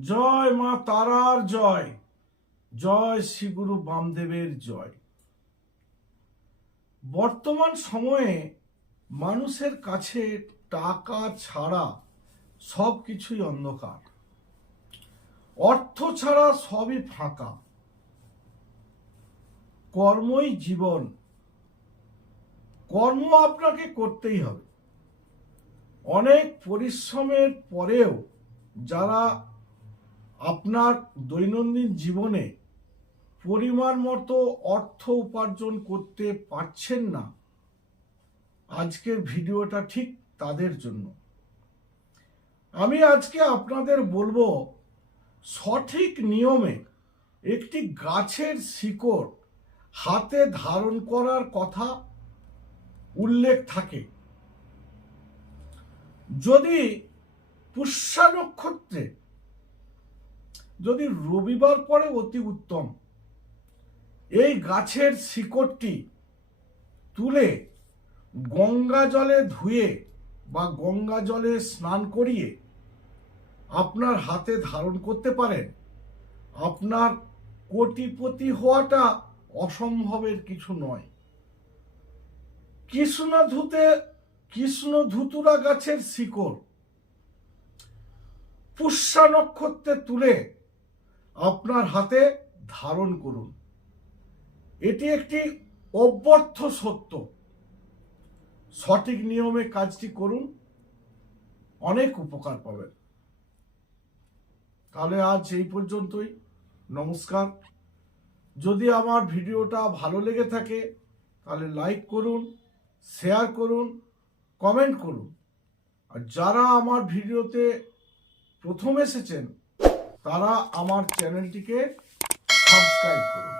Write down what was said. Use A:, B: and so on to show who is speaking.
A: জয় মা তারার জয়। জয় শ্রীগুরু বামদেবের জয়। বর্তমান সময়ে মানুষের কাছে টাকা ছাড়া সব কিছুই অন্ধকার। অর্থ ছাড়া সবই ফাঁকা। কর্মই জীবন। কর্ম আপনাকে করতেই হবে। অনেক পরিশ্রমের পরেও যারা আপনার দৈনন্দিন জীবনে পরিমাণ মতো অর্থ উপার্জন করতে পারছেন না, আজকের ভিডিওটা ঠিক তাদের জন্য। আমি আজকে আপনাদের বলব, সঠিক নিয়মে একটি গাছের শিকড় হাতে ধারণ করার কথা উল্লেখ থাকে। যদি পুষ্যা নক্ষত্রে যদি রবিবার পরে অতি উত্তম। এই গাছের শিকড়টি তুলে গঙ্গা জলে ধুয়ে বা গঙ্গা জলে স্নান করিয়ে আপনার হাতে ধারণ করতে পারেন, আপনার কোটিপতি হওয়াটা অসম্ভবের কিছু নয়। কৃষ্ণ ধুতে কৃষ্ণ কৃষ্ণধুতুরা গাছের শিকড় পুষ্যা নক্ষত্রে তুলে আপনার হাতে ধারণ করুন। এটি একটি অব্যর্থ সত্য। সঠিক নিয়মে কাজটি করুন, অনেক উপকার পাবেন। তাহলে আজ এই পর্যন্তই। নমস্কার। যদি আমার ভিডিওটা ভালো লেগে থাকে, তাহলে লাইক করুন, শেয়ার করুন, কমেন্ট করুন। আর যারা আমার ভিডিওতে প্রথম এসেছেন তারা আমার চ্যানেলটিকে সাবস্ক্রাইব করুন।